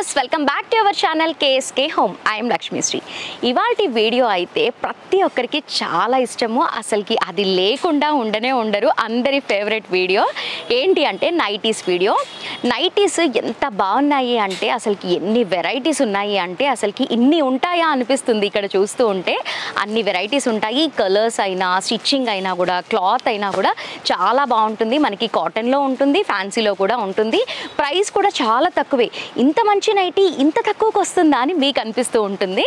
Viewers welcome back to our channel KSK home. I'm Lakshmisri. ఇవాల్టి video అయితే ప్రతి ఒక్కరికి చాలా ఇష్టము, అసలుకి అది లేకుండా ఉండనే ఉండరు. అందరి ఫేవరెట్ వీడియో ఏంటి అంటే నైటీస్ వీడియో. నైటీస్ ఎంత బాగున్నాయి అంటే అసలుకి ఎన్ని వెరైటీస్ ఉన్నాయి అంటే అసలుకి ఇన్ని ఉంటాయా అనిపిస్తుంది ఇక్కడ చూస్తూ ఉంటే. అన్ని వెరైటీస్ ఉంటాయి, కలర్స్ అయినా స్టిచ్చింగ్ అయినా కూడా క్లాత్ అయినా కూడా చాలా బాగుంటుంది. మనకి కాటన్లో ఉంటుంది, ఫ్యాన్సీలో కూడా ఉంటుంది. ప్రైస్ కూడా చాలా తక్కువే. ఇంత మంచి నైటీ ఇంత తక్కువకి వస్తుందా అని మీకు అనిపిస్తూ ఉంటుంది.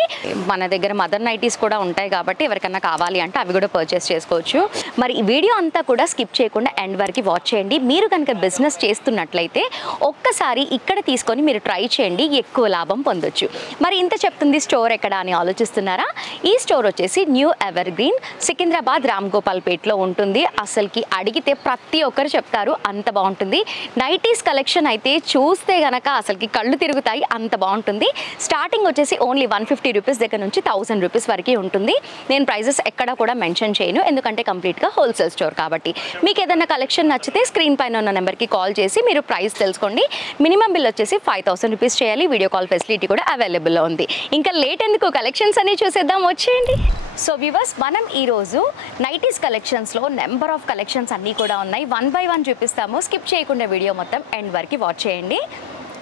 మన దగ్గర మదర్ నైటీస్ కూడా ఉంటాయి కాబట్టి ఎవరికన్నా కావాలి అంటే అవి కూడా పర్చేస్ చేసుకోవచ్చు. మరి ఈ వీడియో అంతా కూడా స్కిప్ చేయకుండా ఎండ్ వరకు వాచ్ చేయండి. మీరు కనుక బిజినెస్ చేస్తున్నట్లయితే ఒక్కసారి ఇక్కడ తీసుకొని మీరు ట్రై చేయండి, ఎక్కువ లాభం పొందొచ్చు. మరి ఇంత చెప్తుంది స్టోర్ ఎక్కడ అని ఆలోచిస్తున్నారా? ఈ స్టోర్ వచ్చేసి new evergreen, Secunderabad Ram Gopal పేట్లో ఉంటుంది. అసలుకి అడిగితే ప్రతి ఒక్కరు చెప్తారు అంత బాగుంటుంది. నైటీస్ కలెక్షన్ అయితే చూస్తే గనక అసలుకి కళ్ళు తిరుగుతాయి, అంత బాగుంటుంది. స్టార్టింగ్ వచ్చేసి ఓన్లీ 150 రూపీస్ దగ్గర నుంచి 1000 రూపీస్ వరకు ఉంటుంది. నేను ప్రైజెస్ ఎక్కడ కూడా మెన్షన్ చేయను, ఎందుకంటే కంప్లీట్గా హోల్సేల్ స్టోర్ కాబట్టి. మీకు ఏదైనా కలెక్షన్ నచ్చితే స్క్రీన్ పైన ఉన్న నెంబర్కి కాల్ చేసి మీరు ప్రైస్ తెలుసుకోండి. మినిమం బిల్ వచ్చేసి 5000 రూపీస్ చేయాలి. వీడియో కాల్ ఫెసిలిటీ కూడా అవైలబుల్లో ఉంది. ఇంకా లేట్ ఎందుకు, కలెక్షన్స్ అన్ని చూసేద్దాం, వచ్చేయండి. సో వ్యూవర్స్, మనం ఈరోజు నైటీస్ కలెక్షన్స్లో నెంబర్ ఆఫ్ కలెక్షన్స్ అన్నీ కూడా ఉన్నాయి. 1 by 1 చూపిస్తాము. స్కిప్ చేయకుండా వీడియో మొత్తం ఎండ్ వరకు వాచ్ చేయండి.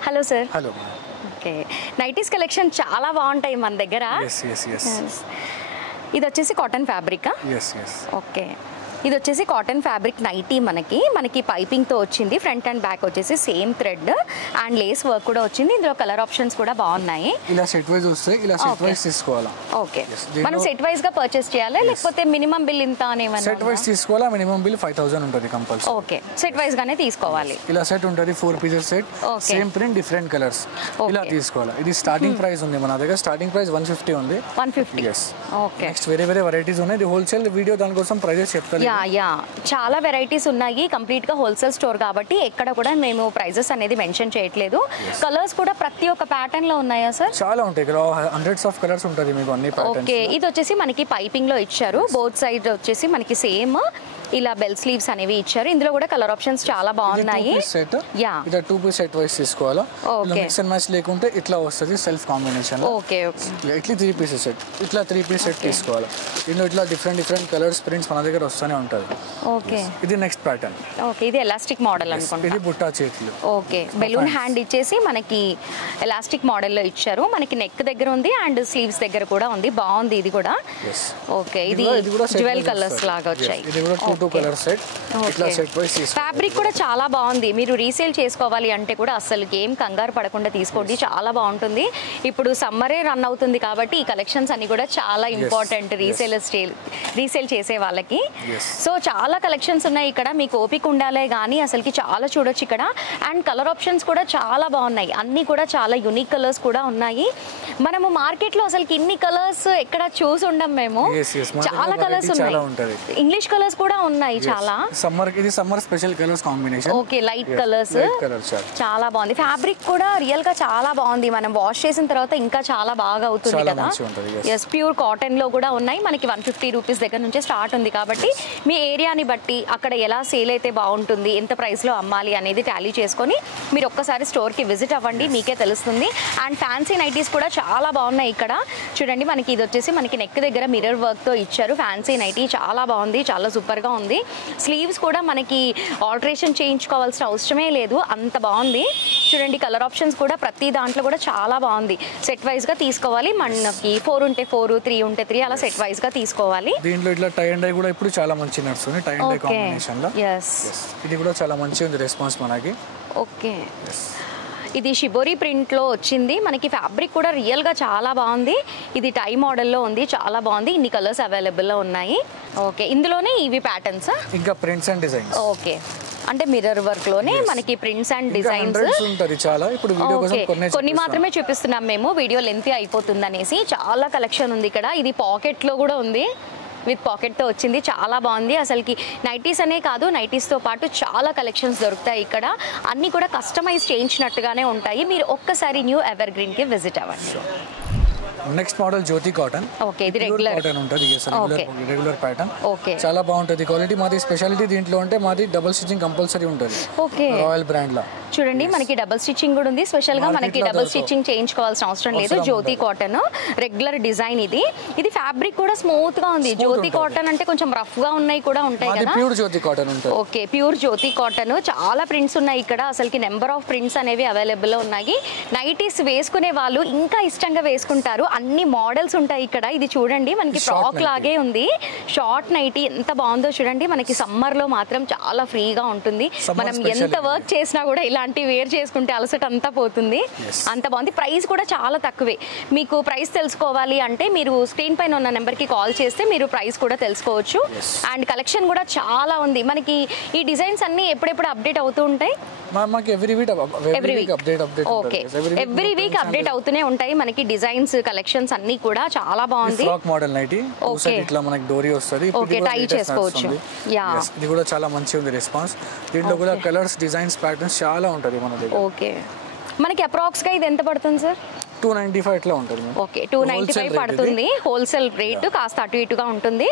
Hello sir. Hello. Okay, nighties collection చాలా బాగుంటాయి మన దగ్గర. ఇది వచ్చేసి కాటన్ ఫ్యాబ్రిక్. ఓకే, ఇది వచ్చేసి కాటన్ ఫ్యాబ్రిక్ నైటీ. మనకి పైపింగ్తో వచ్చింది. ఫ్రంట్ అండ్ బ్యాక్ వచ్చేసి same thread and lace work కూడా వచ్చింది. ఇందులో కలర్ ఆప్షన్స్ కూడా బాగున్నాయి. ఇలా సెట్ వైజ్ వస్తాయి, ఇలా సెట్ వైజ్ తీసుకోవాలా? ఓకే, మనం సెట్ వైజ్ గా పర్చేస్ చేయాలా లేకపోతే మినిమం బిల్ ఇంత అనేమన్నా? సెట్ వైజ్ తీసుకోవాలా, మినిమం బిల్ 5000 ఉంటుంది కంపల్సరీ. ఓకే, సెట్ వైజ్ గానే తీసుకోవాలి. ఇలా సెట్ ఉంటుంది, 4 pieces set, same print different colours, ఇలా తీసుకోవాలా. ఇది స్టార్టింగ్ ప్రైస్ ఉంది మన దగ్గర. స్టార్టింగ్ ప్రైస్ 150 ఉంది. 150. yes. ఓకే, నెక్స్ట్ వేరే వెరైటీస్ ఉన్నాయి. ఇది హోల్సేల్ వీడియో, దానికోసం ప్రైజెస్ చెప్తాను. యా, చాలా వెరైటీస్ ఉన్నాయి. కంప్లీట్ గా హోల్సేల్ స్టోర్ కాబట్టి ఎక్కడ కూడా మేము ప్రైజెస్ అనేది మెన్షన్ చేయట్లేదు. కలర్స్ కూడా ప్రతి ఒక్క ప్యాటర్న్ లో ఉన్నాయా సార్? చాలా ఉంటాయి, ఇక్కడ హండ్రెడ్స్ ఆఫ్ కలర్స్ ఉంటుంది మీకు అన్ని ప్యాటర్న్స్. ఓకే, ఇది వచ్చేసి మనకి పైపింగ్ లో ఇచ్చారు. బోత్ సైడ్ వచ్చేసి మనకి సేమ్ ఇలా బెల్ స్లీవ్స్ అనేవి ఇచ్చారు. ఇందులో కూడా కలర్ ఆప్షన్స్ చాలా బాగున్నాయి. యా, ఇది 2 పీస్ సెట్ వైస్ తీసుకోవాలా. మిక్స్ అండ్ మ్యాచ్ లేకుంటే ఇట్లా వస్తుంది సెల్ఫ్ కాంబినేషన్. ఓకే, ఇట్లా 3 పీసెస్ సెట్, ఇట్లా 3 పీస్ సెట్ తీసుకోవాలా. ఇందులో ఇట్లా డిఫరెంట్ కలర్స్ ప్రింట్స్ మన దగ్గర వస్తూనే ఉంటుంది. ఓకే, ఇది నెక్స్ట్ ప్యాటర్న్. ఓకే, ఇది ఎలాస్టిక్ మోడల్ అనుకుంటా. ఇది బుట్టా చేతులు. ఓకే, బెలూన్ హ్యాండ్ ఇచ్చేసి మనకి ఎలాస్టిక్ మోడల్ లో ఇచ్చారు. మనకి నెక్ దగ్గర ఉంది అండ్ స్లీవ్స్ దగ్గర కూడా ఉంది. బాగుంది ఇది కూడా. ఓకే, ఇది జ్యువెల్ కలర్స్ లాగా వచ్చాయి. ఇది కూడా 2 కలర్ సెట్. ఇట్లా సెట్ వైస్ తీసుకోవాలి. ఫ్యాబ్రిక్ కూడా చాలా బాగుంది. మీరు రీసేల్ చేసుకోవాలి అంటే కూడా అసలు ఏం కంగారు పడకుండా తీసుకోండి, చాలా బాగుంటుంది. ఇప్పుడు సమ్మరే రన్ అవుతుంది కాబట్టి ఈ కలెక్షన్స్ అన్ని కూడా చాలా ఇంపార్టెంట్ రీసేల్ చేసే వాళ్ళకి. సో చాలా కలెక్షన్స్ ఉన్నాయి ఇక్కడ, మీకు ఓపిక ఉండాలే కానీ అసలుకి చాలా చూడొచ్చు ఇక్కడ. అండ్ కలర్ ఆప్షన్స్ కూడా చాలా బాగున్నాయి. అన్నీ కూడా చాలా యూనిక్ కలర్స్ కూడా ఉన్నాయి. మనము మార్కెట్లో అసలుకి ఇన్ని కలర్స్ ఎక్కడ చూసి ఉండం మేము. చాలా కలర్స్ ఉన్నాయి, ఇంగ్లీష్ కలర్స్ కూడా ఉన్నాయి చాలా. ఇది summer special colours combination. Okay, light colours చాలా బాగుంది. ఫ్యాబ్రిక్ కూడా రియల్ గా చాలా బాగుంది. మనం వాష్ చేసిన తర్వాత ఇంకా చాలా బాగా అవుతుంది కదా. ఎస్, ప్యూర్ కాటన్ లో కూడా ఉన్నాయి. మనకి 150 రూపీస్ దగ్గర నుంచి స్టార్ట్ ఉంది కాబట్టి మీ ఏరియాని బట్టి అక్కడ ఎలా సేల్ అయితే బాగుంటుంది, ఎంత ప్రైస్ లో అమ్మాలి అనేది టాలీ చేసుకొని మీరు ఒక్కసారి స్టోర్ కి విజిట్ అవ్వండి, మీకే తెలుస్తుంది. అండ్ ఫ్యాన్సీ నైటీస్ కూడా చాలా బాగున్నాయి ఇక్కడ. చూడండి, మనకి ఇది వచ్చేసి మనకి నెక్ దగ్గర మిర్రర్ వర్క్ తో ఇచ్చారు. ఫ్యాన్సీ నైటీ చాలా బాగుంది, చాలా సూపర్ గా ఉంది. స్లీవ్స్ కూడా మనకి ఆల్టరేషన్ చేయించుకోవాల్సిన అవసరమే లేదు, అంత బాగుంది. చూడండి, కలర్ ఆప్షన్స్ కూడా ప్రతి దాంట్లో కూడా చాలా బాగుంది. సెట్ వైజ్ గా తీసుకోవాలి. మనకి 4 ఉంటే 4, 3 ఉంటే 3 అలా సెట్ వైజ్ గా తీసుకోవాలి. దీంట్లో ఇట్లా టై అండ్ డై కూడా ఇప్పుడు చాలా మంచి నడుస్తుంది. టై అండ్ డై కాంబినేషన్ లో ఇది కూడా చాలా మంచి ఉంది రెస్పాన్స్ మనకి. ఓకే, ఇది షిబోరి ప్రింట్లో వచ్చింది. మనకి ఫ్యాబ్రిక్ కూడా రియల్గా చాలా బాగుంది. ఇది టై మోడల్లో ఉంది, చాలా బాగుంది. ఇన్ని కలర్స్ అవైలబుల్లో ఉన్నాయి. ఓకే, ఇందులోనే ఇవి ప్యాటర్న్స్, ఇంకా ప్రింట్స్ అండ్ డిజైన్స్. ఓకే, అంటే మిర్రర్ వర్క్ లోనే మనకి ప్రింట్స్ అండ్ డిజైన్స్ కొన్ని మాత్రమే చూపిస్తున్నాం మేము, వీడియో లెంత్ అయిపోతుంది అనేసి. చాలా కలెక్షన్ ఉంది ఇక్కడ. ఇది పాకెట్ లో కూడా ఉంది, విత్ పాకెట్తో వచ్చింది, చాలా బాగుంది. అసలుకి నైటీస్ అనే కాదు, నైటీస్తో పాటు చాలా కలెక్షన్స్ దొరుకుతాయి ఇక్కడ. అన్నీ కూడా కస్టమైజ్ చేయించినట్టుగానే ఉంటాయి. మీరు ఒక్కసారి న్యూ ఎవర్ గ్రీన్కి విజిట్ అవ్వండి. నెక్స్ట్ మోడల్ జ్యోతి కాటన్. ఓకే, ఇది రెగ్యులర్ కాటన్ ఉంటుంది. Regular pattern. ఓకే, చాలా బాగుంటుంది క్వాలిటీ. మాది స్పెషాలిటీ దీంట్లో అంటే మాది డబుల్ స్టిచింగ్ కంపల్సరీ ఉంటుంది. ఓకే, రాయల్ బ్రాండ్ లా చూడండి మనకి డబుల్ స్టిచ్చింగ్ కూడా ఉంది. స్పెషల్ గా మనకి డబుల్ స్టిచ్చింగ్ చేయించుకోవాల్సిన అవసరం లేదు. జ్యోతి కాటన్ రెగ్యులర్ డిజైన్. ఇది ఫ్యాబ్రిక్ కూడా స్మూత్ గా ఉంది. జ్యోతి కాటన్ అంటే కొంచెం రఫ్ గా ఉన్నాయి కూడా ఉంటాయి కదా. ప్యూర్ జ్యోతి కాటన్ ఉంటుంది. ఓకే, ప్యూర్ జ్యోతి కాటన్. చాలా ప్రింట్స్ ఉన్నాయి ఇక్కడ. అసలుకి నెంబర్ ఆఫ్ ప్రింట్స్ అనేవి అవైలబుల్ ఉన్నాయి. నైటీస్ వేసుకునే వాళ్ళు ఇంకా ఇష్టంగా వేసుకుంటారు. అన్ని మోడల్స్ ఉంటాయి ఇక్కడ. ఇది చూడండి మనకి ఫ్రాక్ లాగే ఉంది. షార్ట్ నైటీ ఎంత బాగుందో చూడండి. మనకి సమ్మర్ లో మాత్రం చాలా ఫ్రీగా ఉంటుంది. మనం ఎంత వర్క్ చేసినా కూడా ఇలాంటి వేర్ చేసుకుంటే అలసట అంతా పోతుంది. అంత బాగుంది. ప్రైస్ కూడా చాలా తక్కువే. మీకు ప్రైస్ తెలుసుకోవాలి అంటే మీరు స్క్రీన్ పైన ఉన్న నెంబర్కి కాల్ చేస్తే మీరు ప్రైస్ కూడా తెలుసుకోవచ్చు. అండ్ కలెక్షన్ కూడా చాలా ఉంది. మనకి ఈ డిజైన్స్ అన్ని ఎప్పుడెప్పుడు అప్డేట్ అవుతూ ఉంటాయి. ఎవ్రీ వీక్ అప్డేట్ అవుతూనే ఉంటాయి మనకి డిజైన్స్, కలెక్షన్స్ అన్ని కూడా. చాలా బాగుంది. Frock model nightie. ఓకే, ఇట్లా మనకి డోరీ వస్తది. ఓకే, టై చేసుకోవచ్చు. యా, ఇది కూడా చాలా మంచిగా ఉంది రెస్పాన్స్. దీంట్లో కూడా కలర్స్, డిజైన్స్, ప్యాటర్న్స్ చాలా ఉంటది మన దగ్గర. ఓకే, మనకి అప్రాక్స్ గా ఇది ఎంత పడుతుంది సార్? 295 ఇట్లా ఉంటుంది. ఓకే, 295 పడుతుంది. హోల్సేల్ రేట్ కాస్త అటు ఇటుగా ఉంటుంది.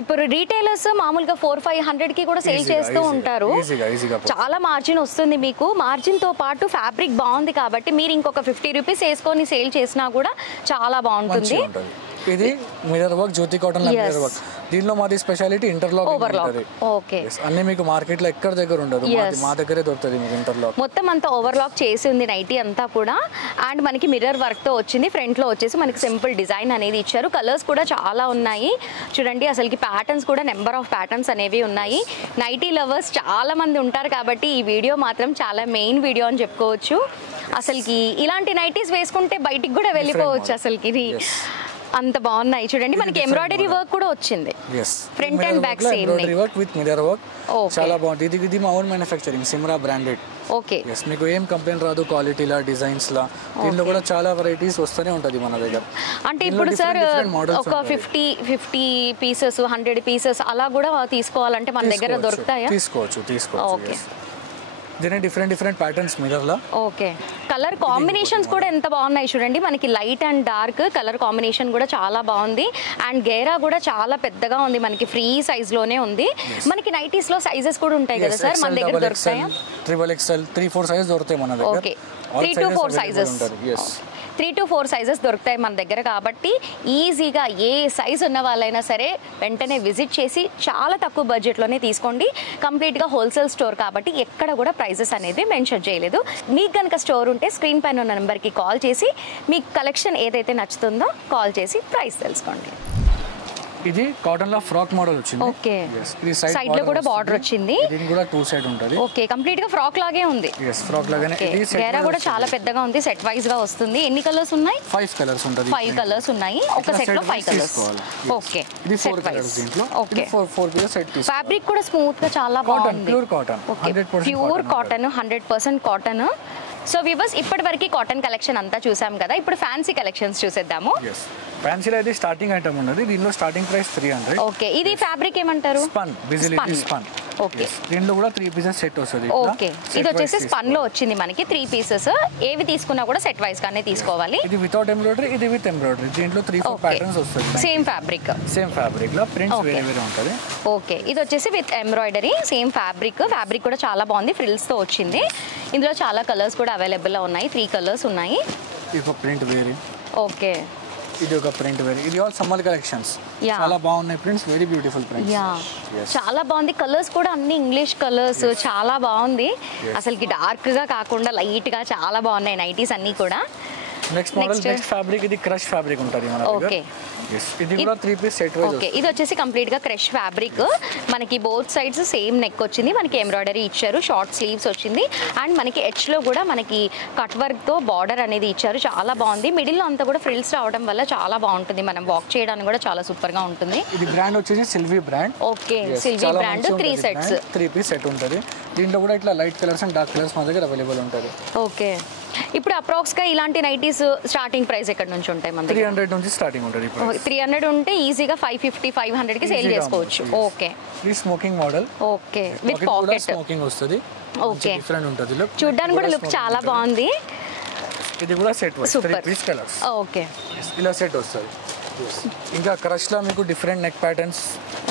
ఇప్పుడు రీటైలర్స్ మామూలుగా 400-500 కి కూడా సేల్ చేస్తూ ఉంటారు. చాలా మార్జిన్ వస్తుంది మీకు. మార్జిన్ తో పాటు ఫ్యాబ్రిక్ బాగుంది కాబట్టి మీరు ఇంకొక 50 రూపీస్ వేసుకొని సేల్ చేసినా కూడా చాలా బాగుంటుంది. ఇది మిర్రర్ వర్క్, జ్యోతి కాటన్ లా మిర్రర్ వర్క్. దీనిలో మాది స్పెషాలిటీ ఇంటర్లాక్ ఉంటుంది. ఓకే, అన్ని మీకు మార్కెట్ లో ఎక్కడ దగ్గర ఉండదు, మా దగ్గరే దొరుకుతుంది మీకు ఇంటర్లాక్. మొత్తం అంతా ఓవర్లాక్ చేసి ఉంది నైటీ అంతా కూడా. అండ్ మనకి మిర్రర్ వర్క్ తో వచ్చింది. ఫ్రంట్ లో వచ్చేసి మనకి సింపుల్ డిజైన్ అనేది ఇచ్చారు. కలర్స్ కూడా చాలా ఉన్నాయి చూడండి. అసలుకి ప్యాటర్న్స్ కూడా నెంబర్ ఆఫ్ ప్యాటర్న్స్ అనేవి ఉన్నాయి. నైటీ లవర్స్ చాలా మంది ఉంటారు కాబట్టి ఈ వీడియో మాత్రం చాలా మెయిన్ వీడియో అని చెప్పుకోవచ్చు. అసలుకి ఇలాంటి నైటీస్ వేసుకుంటే బయటికి కూడా వెళ్ళిపోవచ్చు. అసలుకి అంత బాగున్నాయి చూడండి. మనకి ఎంబ్రాయిడరీ వర్క్ కూడా వచ్చింది. Front and back same embroidery work with mirror work. చాలా బాగుంది. ఇది మా ఓన్ మ్యానుఫ్యాక్చరింగ్, సిమ్రా బ్రాండెడ్. ఓకే, మీకు ఏం కంప్లైంట్ రాదు క్వాలిటీలా, డిజైన్స్ లా. దీనిలో కూడా చాలా వెరైటీస్ వస్తూనే ఉంటది మన దగ్గర. అంటే ఇప్పుడు సార్ ఒక 50 పీసెస్, 100 పీసెస్ అలా కూడా తీసుకోవాలంటే మన దగ్గర దొరుకుతాయా? తీసుకోవచ్చు. దీని డిఫరెంట్ ప్యాటర్న్స్ మిర్రర్ లా. ఓకే, కలర్ కాంబినేషన్స్ కూడా ఎంత బాగున్నాయి చూడండి. మనకి light and dark colour combination కూడా చాలా బాగుంది. అండ్ గేరా కూడా చాలా పెద్దగా ఉంది. మనకి ఫ్రీ సైజ్ లోనే ఉంది. మనకి నైటీస్ లో సైజెస్ కూడా ఉంటాయి కదా సార్, మన దగ్గర దొరుకుతాయా? XXL 3-4 సైజ్ దొరుకుతాయి మన దగ్గర. Okay, 3 to 4 sizes. 3 to 4 sizes దొరుకుతాయి మన దగ్గర కాబట్టి ఈజీగా ఏ సైజ్ ఉన్న వాళ్ళైనా సరే వెంటనే విజిట్ చేసి చాలా తక్కువ బడ్జెట్లోనే తీసుకోండి. కంప్లీట్గా హోల్సేల్ స్టోర్ కాబట్టి ఎక్కడ కూడా ప్రైజెస్ అనేది మెన్షన్ చేయలేదు. మీకు కనుక స్టోర్ ఉంటే స్క్రీన్ పైన ఉన్న నెంబర్కి కాల్ చేసి మీకు కలెక్షన్ ఏదైతే నచ్చుతుందో కాల్ చేసి ప్రైస్ తెలుసుకోండి. ఇది కాటన్ లో ఫ్రాక్ మోడల్ వచ్చింది. ఓకే, సైడ్ లో కూడా బార్డర్ వచ్చింది. దీని కూడా 2 సైడ్ ఉంటది. ఓకే, కంప్లీట్ గా ఫ్రాక్ లాగే ఉంది. ఫ్రాక్ లాగానే. ఇది గేరా కూడా చాలా పెద్దగా ఉంది. సెట్ వైస్ గా వస్తుంది. ఎన్ని కలర్స్ ఉన్నాయి? 5 కలర్స్ ఉంటది. 5 కలర్స్ ఉన్నాయి. ఒక సెట్ లో 5 కలర్స్. ఓకే, ఇది 4 కలర్స్ దీంట్లో. ఓకే, 4 పీసెస్ సెట్ తీసుకోవాలి. ఫ్యాబ్రిక్ కూడా స్మూత్ గా చాలా బాగుంది. Pure cotton. 100% pure cotton, 100% cotton. So viewers, ఇప్పటివరకు కాటన్ కలెక్షన్ అంతా చూసాం కదా. ఇప్పుడు ఫ్యాన్సీ కలెక్షన్స్ చూసేద్దాము. ఫ్యాన్సీలో అయితే స్టార్టింగ్ ఐటమ్ ఉన్నది. దీనిలో స్టార్టింగ్ ప్రైస్ 300. ఓకే, ఇది ఫ్యాబ్రిక్ ఏమంటారు? స్పన్, విజిలిటీ స్పన్. ఓకే, దీనిలో కూడా 3 పీసెస్ సెట్ వస్తుంది. ఓకే, ఇది వచ్చేసి స్పన్ లో వచ్చింది మనకి 3 పీసెస్. ఏవి తీసుకున్నా కూడా సెట్ వైస్ గానే తీసుకోవాలి. ఇది వితౌట్ ఎంబ్రాయిడరీ, ఇది విత్ ఎంబ్రాయిడరీ. దీంట్లో 3-4 ప్యాటర్న్స్ వస్తుంది. సేమ్ ఫ్యాబ్రిక్ లో ప్రింట్స్ వేరే వేరే ఉంటది. ఓకే, ఇది వచ్చేసి విత్ ఎంబ్రాయిడరీ, సేమ్ ఫ్యాబ్రిక్ కూడా చాలా బాగుంది. ఫ్రిల్స్ తో వచ్చింది. ఇందులో చాలా కలర్స్ కూడా అవైలబుల్ లో ఉన్నాయి. 3 కలర్స్ ఉన్నాయి. ఇది ఒక ప్రింట్ వేరే. ఓకే, ఇది ఒక ప్రింట్ వేరే. ఇది ఆల్ సమ్మర్ కలెక్షన్స్. చాలా బాగున్నాయి ప్రింట్స్, వెరీ బ్యూటిఫుల్ ప్రింట్స్. చాలా బాగుంది. కలర్స్ కూడా అన్ని ఇంగ్లీష్ కలర్స్. చాలా బాగుంది. అసలుకి డార్క్ గా కాకుండా లైట్ గా చాలా బాగున్నాయి నైటీస్ అన్ని కూడా. నెక్స్ట్ మోడల్ నెక్స్ట్ ఫ్యాబ్రిక్ ఇది క్రష్ ఫ్యాబ్రిక్ ఉంటది మన దగ్గర. ఓకే, ఇది కూడా 3 పీస్ సెట్ వైస్. ఓకే, ఇది వచ్చేసి కంప్లీట్ గా క్రష్ ఫ్యాబ్రిక్. మనకి బోత్ సైడ్స్ సేమ్ నెక్ వచ్చింది. మనకి ఎంబ్రాయిడరీ ఇచ్చారు. షార్ట్ స్లీవ్స్ వచ్చింది. అండ్ మనకి ఎడ్జ్ లో కూడా మనకి కట్ వర్క్ తో బార్డర్ అనేది ఇచ్చారు. చాలా బాగుంది. మిడిల్ లో అంతా కూడా ఫ్రిల్స్ రావడం వల్ల చాలా బాగుంటుంది. మనం వాక్ చేయడానికి కూడా చాలా సూపర్ గా ఉంటుంది. ఇది బ్రాండ్ వచ్చేసి Silvy brand. Okay, Silvy brand 3 sets. 3 piece set ఉంటుంది. దీంట్లో కూడా ఇట్లా light colours and dark colours మన దగ్గర అవైలబుల్ ఉంటుంది. ఓకే, ఇప్పుడు అప్రాక్స్ గా ఇలాంటి నైటీస్ స్టార్టింగ్ ప్రైస్ ఎక్కడ నుంచి ఉంటాయి? మన 300 నుంచి స్టార్టింగ్ ఉంటుంది. 300 ఉంటే ఈజీగా 550-500 కి సేల్ చేసుకోవచ్చు. ఓకే, ఇది smocking model. Okay, with pocket smocking వస్తుంది. ఓకే, డిఫరెంట్ ఉంటుంది లుక్. చూడడానికి కూడా లుక్ చాలా బాగుంది. ఇది కూడా set wise 3 piece colours. Okay, ఇలా సెట్ వస్తుంది. ఇంకా క్రష్ లో మీకు different neck patterns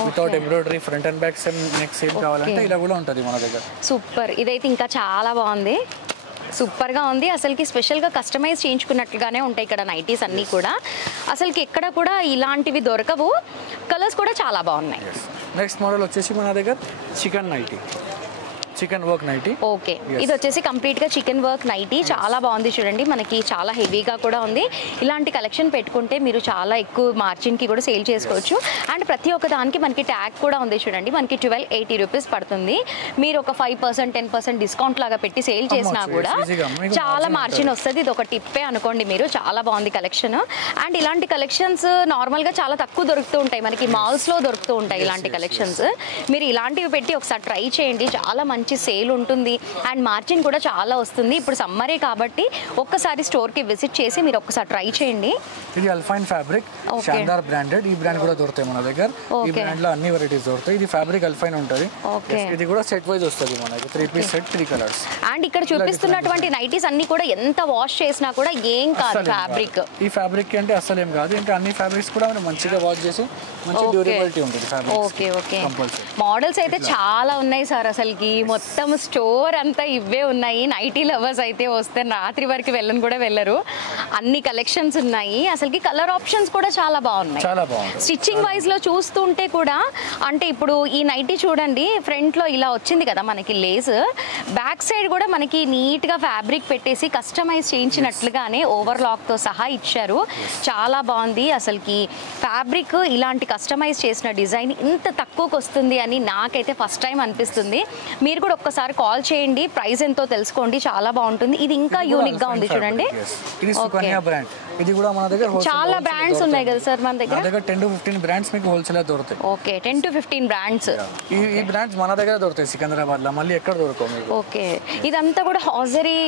without embroidery front and back same neck same కావాలంటే ఇలా కూడా ఉంటుంది మన దగ్గర. సూపర్. ఇదైతే ఇంకా చాలా బాగుంది, సూపర్గా ఉంది. అసలుకి స్పెషల్గా కస్టమైజ్ చేయించుకున్నట్లుగానే ఉంటాయి ఇక్కడ నైటీస్ అన్నీ కూడా. అసలుకి ఎక్కడ కూడా ఇలాంటివి దొరకవు. కలర్స్ కూడా చాలా బాగున్నాయి. నెక్స్ట్ మోడల్ వచ్చేసి మన దగ్గర chicken nighty, chicken work nighty. Okay, ఇది వచ్చేసి కంప్లీట్గా చికెన్ వర్క్ నైటీ. చాలా బాగుంది చూడండి, మనకి చాలా హెవీగా కూడా ఉంది. ఇలాంటి కలెక్షన్ పెట్టుకుంటే మీరు చాలా ఎక్కువ మార్జిన్కి కూడా సేల్ చేసుకోవచ్చు. అండ్ ప్రతి ఒక్క దానికి మనకి ట్యాగ్ కూడా ఉంది చూడండి. మనకి 1280 రూపీస్ పడుతుంది. మీరు ఒక 5% 10% డిస్కౌంట్ లాగా పెట్టి సేల్ చేసినా కూడా చాలా మార్జిన్ వస్తుంది. ఇది ఒక టిప్పే అనుకోండి మీరు. చాలా బాగుంది కలెక్షన్. అండ్ ఇలాంటి కలెక్షన్స్ నార్మల్గా చాలా తక్కువ దొరుకుతూ ఉంటాయి, మనకి మాల్స్లో దొరుకుతూ ఉంటాయి ఇలాంటి కలెక్షన్స్. మీరు ఇలాంటివి పెట్టి ఒకసారి ట్రై చేయండి, చాలా మంచి సేల్ ఉంటుంది అండ్ మార్జిన్ కూడా చాలా వస్తుంది. ఇప్పుడు సమ్మరే కాబట్టి ఒక్కసారి స్టోర్కి విజిట్ చేసి మీరు ఒక్కసారి ట్రై చేయండి. ఇది అల్ఫైన్ ఫ్యాబ్రిక్, షాందార్ బ్రాండెడ్. ఈ బ్రాండ్ కూడా దొరుకుతాయి మన దగ్గర. ఈ బ్రాండ్ లో అన్ని వెరైటీస్ దొరుకుతాయి. ఇది ఫ్యాబ్రిక్ అల్ఫైన్ ఉంటుంది. ఇది కూడా సెట్ వైజ్ వస్తుంది మనకి. 3 పీస్ సెట్ 3 కలర్స్. అండ్ ఇక్కడ చూపిస్తున్నటువంటి నైటీస్ అన్ని కూడా ఎంత వాష్ చేసినా కూడా ఏం కాదు ఫ్యాబ్రిక్. ఈ ఫ్యాబ్రిక్ అంటే అసలు ఏం కాదు. ఇంకా అన్ని ఫ్యాబ్రిక్స్ కూడా మనం మంచిగా వాష్ చేసి మంచి డ్యూరబిలిటీ ఉంటుంది ఫ్యాబ్రిక్. Okay okay. మోడల్స్ అయితే చాలా ఉన్నాయి సార్. అసలుకి మొత్తం స్టోర్ అంతా ఇవే ఉన్నాయి. నైటీ లవర్స్ అయితే వస్తే రాత్రి వరకు వెళ్ళని కూడా వెళ్ళరు. అన్ని కలెక్షన్స్ ఉన్నాయి. అసలుకి కలర్ ఆప్షన్స్ కూడా చాలా బాగున్నాయి. స్టిచ్చింగ్ వైజ్ లో చూస్తుంటే కూడా అంటే ఇప్పుడు ఈ నైటీ చూడండి, ఫ్రంట్ లో ఇలా వచ్చింది కదా మనకి లేస్, బ్యాక్ సైడ్ కూడా మనకి నీట్ గా ఫ్యాబ్రిక్ పెట్టేసి కస్టమైజ్ చేయించినట్లుగానే ఓవర్లాక్ తో సహా ఇచ్చారు. చాలా బాగుంది. అసలుకి ఫ్యాబ్రిక్ ఇలాంటి కస్టమైజ్ చేసిన డిజైన్ ఇంత తక్కువకి వస్తుంది అని నాకైతే ఫస్ట్ టైం అనిపిస్తుంది. మీరు కూడా ఒక్కసారి కాల్ చేయండి, ప్రైస్ ఎంతో తెలుసుకోండి. చాలా బాగుంటుంది. ఇది ఇంకా యూనిక్ గా ఉంది చూడండి. ఇది కూడా మన దగ్గర చాలా బ్రాండ్స్ ఉన్నాయి కదా సార్ మన దగ్గర. 10 to 15 బ్రాండ్స్ మీకు హోల్సేల్ దొరుకుతాయి. Okay, 10 to 15 brands. ఈ బ్రాండ్స్ మన దగ్గర దొరుకుతాయి సికింద్రాబాద్ లో, మళ్ళీ ఎక్కడ దొరకవు. ఓకే, ఇదంతా కూడా హాజరీ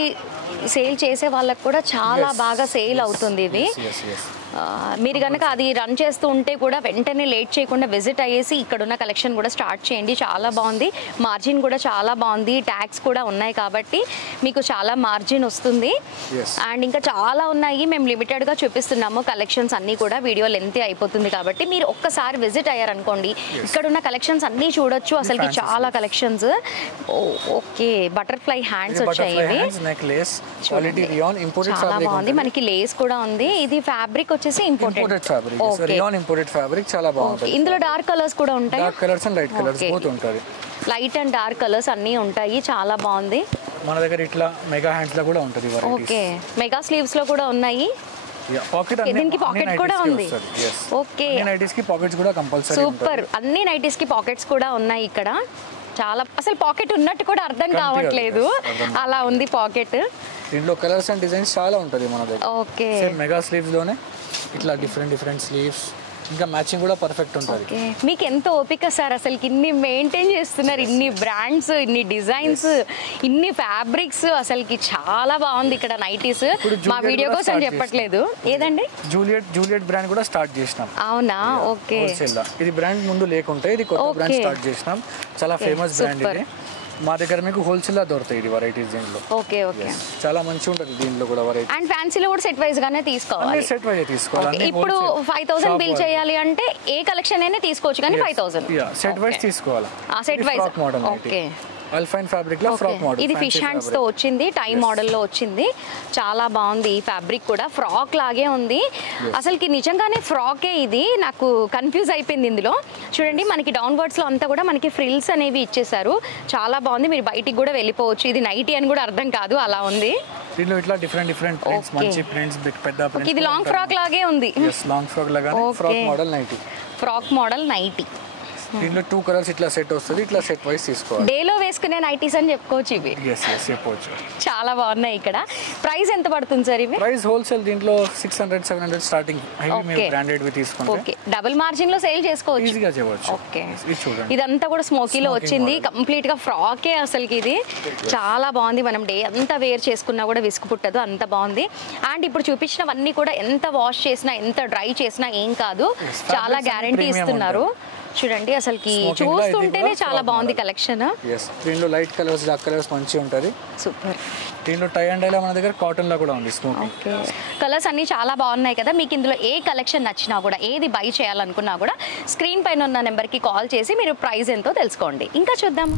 సేల్ చేసే వాళ్ళకి కూడా చాలా బాగా సేల్ అవుతుంది ఇది. మీరు కనుక అది రన్ చేస్తూ ఉంటే కూడా వెంటనే లేట్ చేయకుండా విజిట్ అయ్యేసి ఇక్కడున్న కలెక్షన్ కూడా స్టార్ట్ చేయండి. చాలా బాగుంది. మార్జిన్ కూడా చాలా బాగుంది. ట్యాగ్స్ కూడా ఉన్నాయి కాబట్టి మీకు చాలా మార్జిన్ వస్తుంది. అండ్ ఇంకా చాలా ఉన్నాయి. మేము లిమిటెడ్గా చూపిస్తున్నాము కలెక్షన్స్ అన్నీ కూడా. వీడియో లెంత్ అయిపోతుంది కాబట్టి మీరు ఒక్కసారి విజిట్ అయ్యారనుకోండి, ఇక్కడున్న కలెక్షన్స్ అన్నీ చూడొచ్చు. అసలుకి చాలా కలెక్షన్స్. ఓకే, బటర్ఫ్లై హ్యాండ్స్ వచ్చాయి. చాలా బాగుంది. మనకి లేస్ కూడా ఉంది. ఇది ఫ్యాబ్రిక్ వచ్చేసి imported fabric, rayon imported fabric. చాలా బాగుంది. ఇందులో డార్క్ కలర్స్ కూడా ఉంటాయి. Dark colours and light colours both ఉంటాయి. లైట్ అండ్ డార్క్ కలర్స్ అన్నీ ఉంటాయి. చాలా బాగుంది. మన దగ్గర ఇట్లా మెగా హ్యాండ్స్ లో కూడా ఉంటుంది. ఓకే, మెగా స్లీవ్స్ లో కూడా ఉన్నాయి. దీనికి పాకెట్ కూడా ఉంది. ఓకే, నైటీస్ కి పాకెట్స్ కూడా కంపల్సరీ. సూపర్. అన్ని నైటీస్ కి పాకెట్స్ కూడా ఉన్నాయి ఇక్కడ. చాలా అసలు పాకెట్ ఉన్నట్టు కూడా అర్థం కావట్లేదు, అలా ఉంది పాకెట్. దీంట్లో కలర్స్ అండ్ డిజైన్స్ చాలా ఉంటుంది మన దగ్గర. ఓకే, మెగా స్లీవ్స్ లోనే ఇట్లా డిఫరెంట్ స్లీవ్స్. ఇంకా మ్యాచింగ్ కూడా పర్ఫెక్ట్ ఉంటుంది. మీకు ఎంత ఓపిక సార్, అసలు ఇన్ని మెయింటైన్ చేస్తున్నారు. ఇన్ని బ్రాండ్స్, ఇన్ని డిజైన్స్, ఇన్ని ఫ్యాబ్రిక్స్. అసలుకి చాలా బాగుంది ఇక్కడ నైటీస్. మా వీడియో కోసం చెప్పట్లేదు. ఏదండి, జూలియట్ బ్రాండ్ కూడా స్టార్ట్ చేసినాం. అవునా? ఓకే, ఇది బ్రాండ్ ముందు లేకుంటే ఇది కొత్త బ్రాండ్ స్టార్ట్ చేసినాం. చాలా ఫేమస్ బ్రాండ్ ఇది. మా దగ్గర మీకు హోల్సేల్ దొరుకుతాయి ఇది వెరైటీస్ దీంట్లో. ఓకే ఓకే, చాలా మంచిగా ఉంటుంది దీంట్లో కూడా వెరైటీ. అండ్ ఫ్యాన్సీలో కూడా సెట్ వైజ్ గానే తీసుకోవాలి. సెట్ వైజ్ తీసుకోవాలి. ఇప్పుడు 5000 బిల్ చేయాలి అంటే ఏ కలెక్షన్ అయినా తీసుకోవచ్చు, కానీ 5000 సెట్ వైజ్ తీసుకోవాలి. Set wise. Okay, alpine fabric లో ఫ్రాక్ మోడల్. ఇది ఫిష్ హ్యాండ్స్ తో వచ్చింది, టై మోడల్ లో వచ్చింది. చాలా బాగుంది. ఈ ఫ్యాబ్రిక్ కూడా ఫ్రాక్ లాగే ఉంది. అసలుకి నిజంగానే ఫ్రాకే ఇది. నాకు కన్ఫ్యూజ్ అయిపోయింది. ఇందులో చూడండి, మనకి డౌన్ వర్డ్స్ లో అంతా కూడా మనకి ఫ్రిల్స్ అనేవి ఇచ్చేసారు. చాలా బాగుంది. మీరు బయటికి కూడా వెళ్ళిపోవచ్చు. ఇది నైటీ అని కూడా అర్థం కాదు, అలా ఉంది. దీనిలో ఇట్లా డిఫరెంట్ ప్రింట్స్, మంచి ప్రింట్స్, పెద్ద ప్రింట్స్. ఇది లాంగ్ ఫ్రాక్ లాగే ఉంది. లాంగ్ ఫ్రాక్ లాగానే frock model nighty. Frock model nighty. దీంట్లో 2 కలర్స్ ఇట్లా సెట్ వస్తుంది. ఇట్లా సెట్ వైస్ తీసుకోవాలి. డేలో వేసుకునే నైటీస్ అని చెప్పుకోవచ్చు ఇవి. చెప్పవచ్చు. చాలా బాగున్నాయి. ఇక్కడ ప్రైస్ ఎంత పడుతుంది సార్ ఇవి? ప్రైస్ హోల్సేల్ దీంట్లో 600-700 స్టార్టింగ్. బ్రాండెడ్ వి తీసుకుంటే ఓకే, డబుల్ మార్జిన్ లో సేల్ చేసుకోవచ్చు, ఈజీగా చేయవచ్చు. ఓకే, ఇదంతా కూడా స్మోకీలో వచ్చింది. కంప్లీట్ గా ఫ్రాకే. అసలుకి ఇది చాలా బాగుంది. మనం డే అంతా వేర్ చేసుకున్నా కూడా విసుగు పుట్టదు, అంత బాగుంది. అండ్ ఇప్పుడు చూపించినవన్నీ కూడా ఎంత వాష్ చేసినా, ఎంత డ్రై చేసినా ఏం కాదు. చాలా గ్యారంటీ ఇస్తున్నారు. చూడండి అసలుకి Smoking లా ఇది చూస్తుంటేనే కూడా చాలా frog బాగుంది model. కలెక్షన్. దీనిలో లైట్ కలర్స్ డార్క్ కలర్స్ మంచిగా ఉంటుంది. సూపర్. దీనిలో టై అండ్ డైలా మన దగ్గర కాటన్ లో కూడా ఉంది స్మోకింగ్. ఓకే, కలర్స్ అన్ని చాలా బాగున్నాయి కదా. మీకు ఇందులో ఏ కలెక్షన్ నచ్చినా కూడా ఏది బై చేయాలనుకున్నా కూడా స్క్రీన్ పైన ఉన్న నెంబర్కి కాల్ చేసి మీరు ప్రైస్ ఎంతో తెలుసుకోండి. ఇంకా చూద్దాం.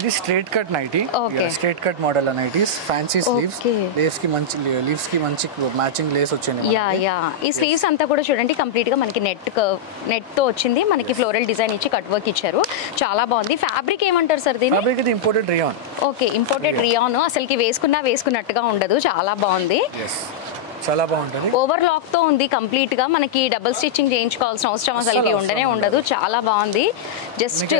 ఇది straight cut nighty. Okay. Straight cut model nighties, fancy sleeves, Okay. Lace కి మంచి లీవ్స్ కి మంచి మ్యాచింగ్ లేస్ వచ్చింది. యా ఈ స్లీవ్స్ అంతా కూడా చూడండి కంప్లీట్ గా మనకి నెట్ తో వచ్చింది. మనకి ఫ్లోరల్ డిజైన్ ఇచ్చి కట్ వర్క్ ఇచ్చారు. చాలా బాగుంది. ఫ్యాబ్రిక్ ఏమంటారు సార్ దీన్ని? ఫ్యాబ్రిక్ ఇది imported rayon. Okay, imported rayon. అసలుకి వేసుకున్నట్టుగా ఉండదు. చాలా బాగుంది. చాలా బాగుంటుంది. ఓవర్ లాక్ తో ఉంది కంప్లీట్ గా. మనకి డబుల్ స్టిచ్చింగ్ చేయించుకోవాల్సిన అవసరం అసలుకి ఉండదు. చాలా బాగుంది. Just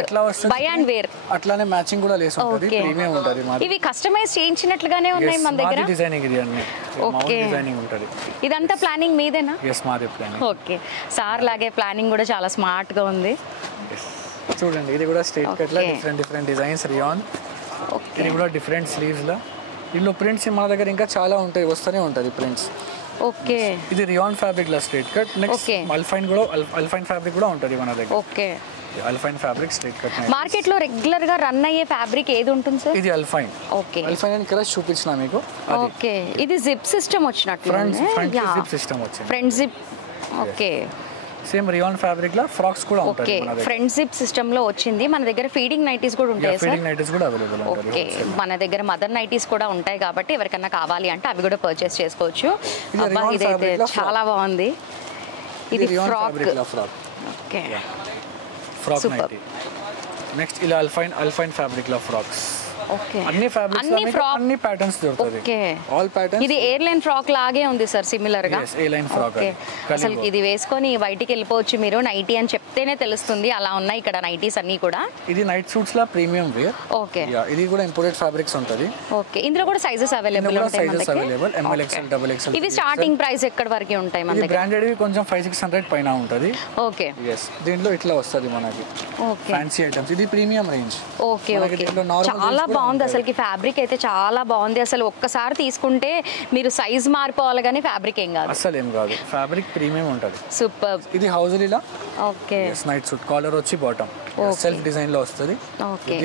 buy and wear. అట్లానే మ్యాచింగ్ కూడా లేస్ ఉంటుంది. ప్రీమియం ఉంటుంది. ఇవి కస్టమైజ్ చేయించినట్లుగానే ఉన్నాయి మన దగ్గర. డిజైనింగ్ ఇది అన్ని ఓకే, డిజైనింగ్ ఉంటుంది. ఇదంతా ప్లానింగ్ మీదేనా? yes మాదే ప్లానింగ్. ఓకే, సార్ లాగే ప్లానింగ్ కూడా చాలా స్మార్ట్ గా ఉంది. చూడండి ఇది కూడా స్ట్రైట్ కట్ లో డిఫరెంట్ డిజైన్స్ రియాన్. ఇది కూడా డిఫరెంట్ స్లీవ్స్ లో. ఇందులో ప్రింట్స్ మన దగ్గర ఇంకా చాలా ఉంటాయి, వస్తూనే ఉంటుంది ప్రింట్స్. ఓకే, ఇది రియాన్ ఫ్యాబ్రిక్ లా స్ట్రైట్ కట్. నెక్స్ట్ అల్ఫైన్ కూడా అల్ఫైన్ ఫ్యాబ్రిక్ కూడా ఉంటుంది మన దగ్గర. Okay, alpine fabric straight cut. Market లో రెగ్యులర్ గా రన్ అయ్యే ఫ్యాబ్రిక్ ఏది ఉంటుంది సార్? ఇది అల్ఫైన్. ఓకే, అల్ఫైన్ అని కలర్ చూపించిన మీకు. ఓకే, ఇది జిప్ సిస్టమ్ వచ్చినట్లు. ఫ్రంట్ జిప్ సిస్టమ్ వచ్చింది. Front zip. Okay, same rayon fabric లా ఫ్రాక్స్ కూడా ఉంటాయి ఓకే, మన దగ్గర. ఫ్రంట్ జిప్ సిస్టమ్ లో వచ్చింది. మన దగ్గర ఫీడింగ్ నైటీస్ కూడా ఉంటాయి సార్? ఫీడింగ్ నైటీస్ కూడా అవైలబుల్ ఉంటాయి. ఓకే, మన దగ్గర మదర్ నైటీస్ కూడా ఉంటాయి కాబట్టి ఎవరికైనా కావాలి అంటే అవి కూడా పర్చేస్ చేసుకోవచ్చు. అబ్బా ఇదైతే చాలా బాగుంది. ఇది frock. Okay, frock nighty. Next ఇలా అల్ఫైన్ ఫ్యాబ్రిక్ లా ఫ్రాక్స్. ఓకే, అన్ని ఫ్యాబ్రిక్స్ అన్ని ప్యాటర్న్స్ దొరుకుతాయి. Okay, all patterns. ఇది ఎయిర్ లైన్ ఫ్రాక్ లాగే ఉంది సార్, సిమిలర్ గా. Air line frock. అసలు ఇది వేసుకొని బయటికి వెళ్ళిపోవచ్చు మీరు. నైటీ అని చెప్తేనే తెలుస్తుంది. అలా ఉన్నాయి ఇక్కడ నైటీస్ అన్ని కూడా. ఇది నైట్ సూట్స్ లా ప్రీమియం వేర్. ఓకే, ఇది కూడా ఇంపోర్టెడ్ ఫ్యాబ్రిక్స్ ఉంటుంది. ఓకే, ఇందులో కూడా సైజెస్ అవైలబుల్ ఉంటాయి మన దగ్గర. ML XL double XL. ఇవి స్టార్టింగ్ ప్రైస్ ఎక్కడ వరకు ఉంటాయి మన దగ్గర? బ్రాండెడ్ కొంచెం 500-600 పైన ఉంటుంది. ఓకే, దీంట్లో ఇట్లా వస్తుంది మనకి. Okay, fancy items. ఇది ప్రీమియం రేంజ్. ఓకే, ఓకే, చాలా బాగుంది. అసలుకి ఫ్యాబ్రిక్ అయితే చాలా బాగుంది. అసలు ఒక్కసారి తీసుకుంటే మీరు సైజ్ మారిపోవాలి కానీ ఫ్యాబ్రిక్ ఏం కాదు. అసలు ఏం కాదు, ఫ్యాబ్రిక్ ప్రీమియం ఉంటుంది. సూపర్. ఇది హౌజలీలా. ఓకే, నైట్ సూట్ కాలర్ వచ్చి బాటమ్ సెల్ఫ్ డిజైన్ లో వస్తుంది. ఓకే,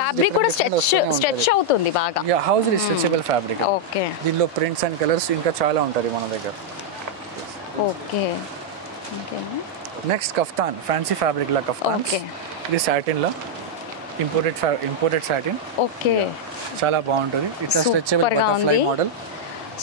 ఫ్యాబ్రిక్ కూడా స్ట్రెచ్ అవుతుంది బాగా. హౌజలీ స్ట్రెచబుల్ ఫ్యాబ్రిక్. ఓకే, దీనిలో ప్రింట్స్ అండ్ కలర్స్ ఇంకా చాలా ఉంటుంది మన దగ్గర. Okay, next kaftan, fancy fabric లా కఫ్తాన్. ఇది సాటిన్ లో ఇంపోర్టెడ్ సాటిన్. ఓకే, చాలా బాగుంటుంది. ఇట్లా stretchable butterfly model.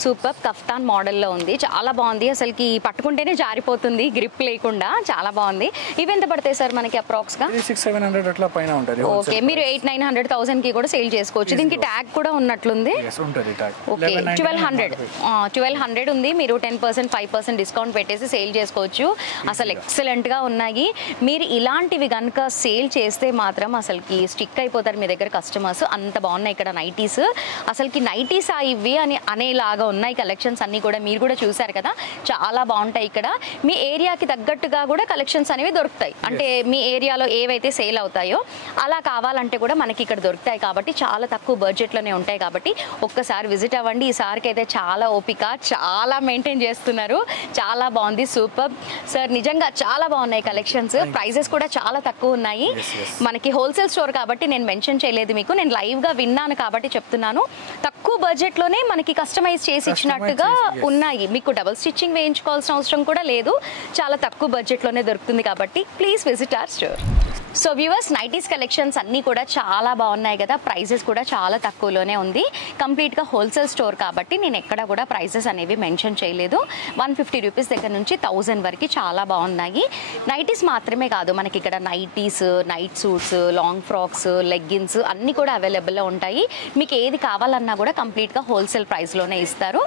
Super kaftan మోడల్లో ఉంది. చాలా బాగుంది. అసలుకి పట్టుకుంటేనే జారిపోతుంది గ్రిప్ లేకుండా. చాలా బాగుంది. ఇవి ఎంత పడతాయి సార్ మనకి అప్రాక్స్గా? 600-700 అట్లా పైన ఉంటుంది. ఓకే, మీరు 800-900 కి కూడా సేల్ చేసుకోవచ్చు. దీనికి ట్యాగ్ కూడా ఉన్నట్లుంది. ఓకే, 1200 ఉంది. మీరు 10% 5% డిస్కౌంట్ పెట్టేసి సేల్ చేసుకోవచ్చు. అసలు ఎక్సలెంట్ గా ఉన్నాయి. మీరు ఇలాంటివి కనుక సేల్ చేస్తే మాత్రం అసలుకి స్టిక్ అయిపోతారు మీ దగ్గర కస్టమర్స్. అంత బాగున్నాయి ఇక్కడ నైటీస్. అసలుకి నైటీస్ ఇవి అని అనేలాగా ఉన్నాయి కలెక్షన్స్ అన్ని కూడా. మీరు కూడా చూసారు కదా, చాలా బాగుంటాయి ఇక్కడ. మీ ఏరియాకి తగ్గట్టుగా కూడా కలెక్షన్స్ అనేవి దొరుకుతాయి. అంటే మీ ఏరియాలో ఏవైతే సేల్ అవుతాయో అలా కావాలంటే కూడా మనకి ఇక్కడ దొరుకుతాయి. కాబట్టి చాలా తక్కువ బడ్జెట్లోనే ఉంటాయి. కాబట్టి ఒక్కసారి విజిట్ అవ్వండి. ఈసారికి అయితే చాలా ఓపిక, చాలా మెయింటైన్ చేస్తున్నారు. చాలా బాగుంది. సూపర్ సార్, నిజంగా చాలా బాగున్నాయి కలెక్షన్స్. ప్రైజెస్ కూడా చాలా తక్కువ ఉన్నాయి. మనకి హోల్సేల్ స్టోర్ కాబట్టి నేను మెన్షన్ చేయలేదు మీకు. నేను లైవ్గా విన్నాను కాబట్టి చెప్తున్నాను. తక్కువ బడ్జెట్లోనే మనకి కస్టమైజ్ చేసి ఇచ్చినట్టుగా ఉన్నాయి. మీకు డబుల్ స్టిచ్చింగ్ వేయించుకోవాల్సిన అవసరం కూడా లేదు. చాలా తక్కువ బడ్జెట్లోనే దొరుకుతుంది. కాబట్టి please visit our store. So viewers, nighties collections అన్నీ కూడా చాలా బాగున్నాయి కదా. ప్రైజెస్ కూడా చాలా తక్కువలోనే ఉంది. కంప్లీట్గా హోల్సేల్ స్టోర్ కాబట్టి నేను ఎక్కడ కూడా ప్రైజెస్ అనేవి మెన్షన్ చేయలేదు. 150 రూపీస్ దగ్గర నుంచి 1000 వరకు చాలా బాగున్నాయి. నైటీస్ మాత్రమే కాదు, మనకి ఇక్కడ nighties, night suits, long frocks, leggings అన్నీ కూడా అవైలబుల్లో ఉంటాయి. మీకు ఏది కావాలన్నా కూడా కంప్లీట్గా హోల్సేల్ ప్రైస్లోనే ఇస్తారు.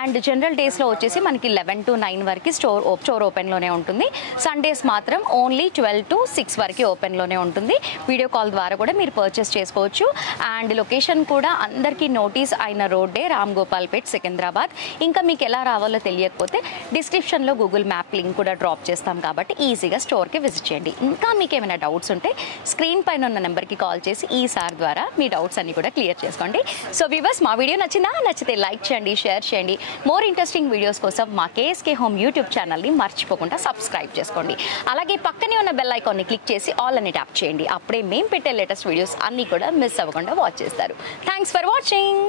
అండ్ జనరల్ డేస్లో వచ్చేసి మనకి 11 to 9 వరకు స్టోర్ ఓపెన్లోనే ఉంటుంది. సండేస్ మాత్రం ఓన్లీ 12 to 6 వరకు ఓపెన్ ఓపెన్లోనే ఉంటుంది. వీడియో కాల్ ద్వారా కూడా మీరు పర్చేస్ చేసుకోవచ్చు. అండ్ లొకేషన్ కూడా అందరికీ నోటీస్ అయిన రోడ్డే, రామ్ గోపాల్ పేట్, సికింద్రాబాద్. ఇంకా మీకు ఎలా రావాలో తెలియకపోతే డిస్క్రిప్షన్లో గూగుల్ మ్యాప్ లింక్ కూడా డ్రాప్ చేస్తాం కాబట్టి ఈజీగా స్టోర్కి విజిట్ చేయండి. ఇంకా మీకు ఏమైనా డౌట్స్ ఉంటే స్క్రీన్ పైన ఉన్న నెంబర్కి కాల్ చేసి ఈసారి ద్వారా మీ డౌట్స్ అన్ని కూడా క్లియర్ చేసుకోండి. సో వ్యూవర్స్, మా వీడియో నచ్చితే లైక్ చేయండి, షేర్ చేయండి. మోర్ ఇంట్రెస్టింగ్ వీడియోస్ కోసం మా కేఎస్కే హోమ్ యూట్యూబ్ ఛానల్ని మర్చిపోకుండా సబ్స్క్రైబ్ చేసుకోండి. అలాగే పక్కనే ఉన్న బెల్ ఐకాన్ని క్లిక్ చేసి ఆల్ అని ట్యాప్ చేయండి. అప్పుడే మేము పెట్టే లేటెస్ట్ వీడియోస్ అన్నీ కూడా మిస్ అవ్వకుండా వాచ్ చేస్తారు. Thanks for watching.